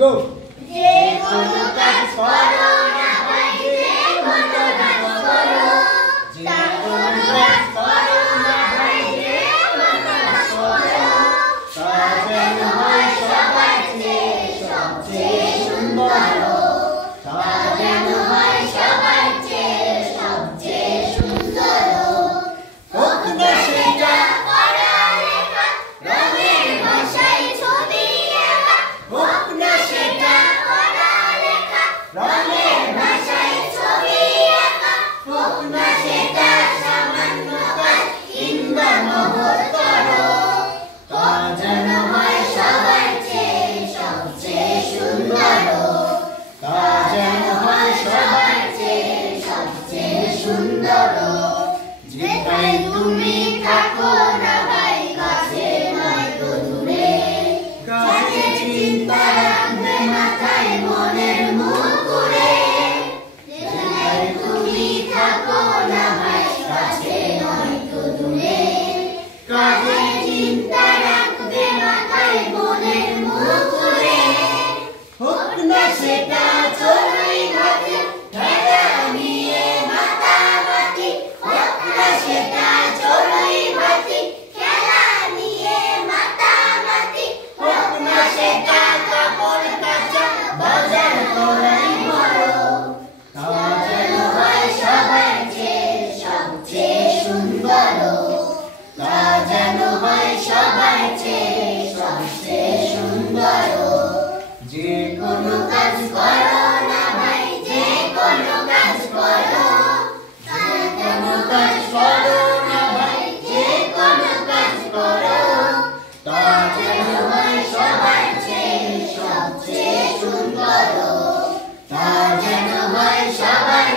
গো যে কোনো কাজ করো না ভাই, যে কোনো কাজ করো, যে কোনো কাজ করো না ভাই, যে কোনো কাজ করো, তা যেন হয় সবার চেয়ে সবচেয়ে সুন্দর, তা যেন হয় সবার চেয়ে সবচেয়ে সুন্দর। হোক না সেটা পড়ালেখা, রঙের ভাষায় ছবি আঁকা, হোক না সেটা পড়ালেখা, রঙের ভাষায় ছবি আঁকা, হোক না সেটা সামান্য কাজ কিংবা মহত্তর, তা যেন হয় সবার চেয়ে সবচেয়ে সুন্দর, তা যেন হয় সবার চেয়ে সবচেয়ে সুন্দর। যেটাই তুমি থাকো না ভাই, কাছে নয়তো দূরে, কাছে চিন্তা রাখবে মাথায় মনের মুকুরে। যেটাই তুমি থাকো না ভাই, কাছে নয়তো দূরে, কাছে চিন্তা রাখবে মাথায় মনের মুকুরে। হোক না সেটা চড়ুই ভাতি, খেলা নিয়ে মাতামাতি, হোক না সেটা চড়ুই ভাতি, খেলা নিয়ে মাতামাতি, হোক না সেটা কাপড় কাচা, বাজার করাই বড়, তা যেন হয় সবার চেয়ে সবচেয়ে সুন্দর, তা যেন হয় সবার চেয়ে সবচেয়ে সুন্দর। যে কোনো কাজ করো না ভাই, যে কোনো কাজ করো, যে কোনো কাজ করো না ভাই, যে কোনো কাজ করো, তা যেন হয় সবার চেয়ে সবচেয়ে সুন্দর, তা যেন হয় সবার